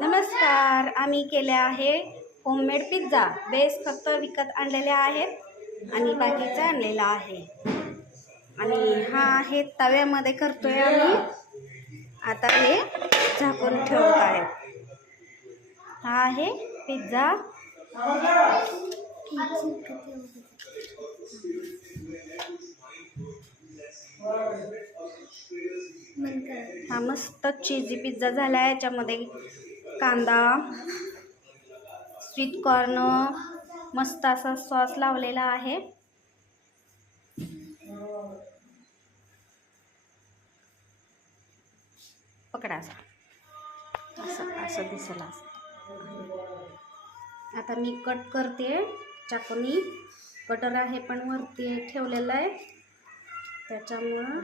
नमस्कार. आम्ही केले आहे होममेड पिझ्झा. बेस फक्त विकत आणलेले आहेत आणि बाकीचा आणलेला आहे. आणि हा आहे तव्यामध्ये करतोय आम्ही. आता हे झाकून ठेवत आहे. हा आहे पिझ्झा. हा मस्त चीजी पिझ्झा झाला आहे. याच्यामध्ये कांदा, स्वीट कॉर्न, मस्त असा सॉस लावलेला आहे. पकडा असं असं दिसेल. आता मी कट करते चाकूनी. कटर आहे पण वरती ठेवलेला आहे त्याच्यामुळं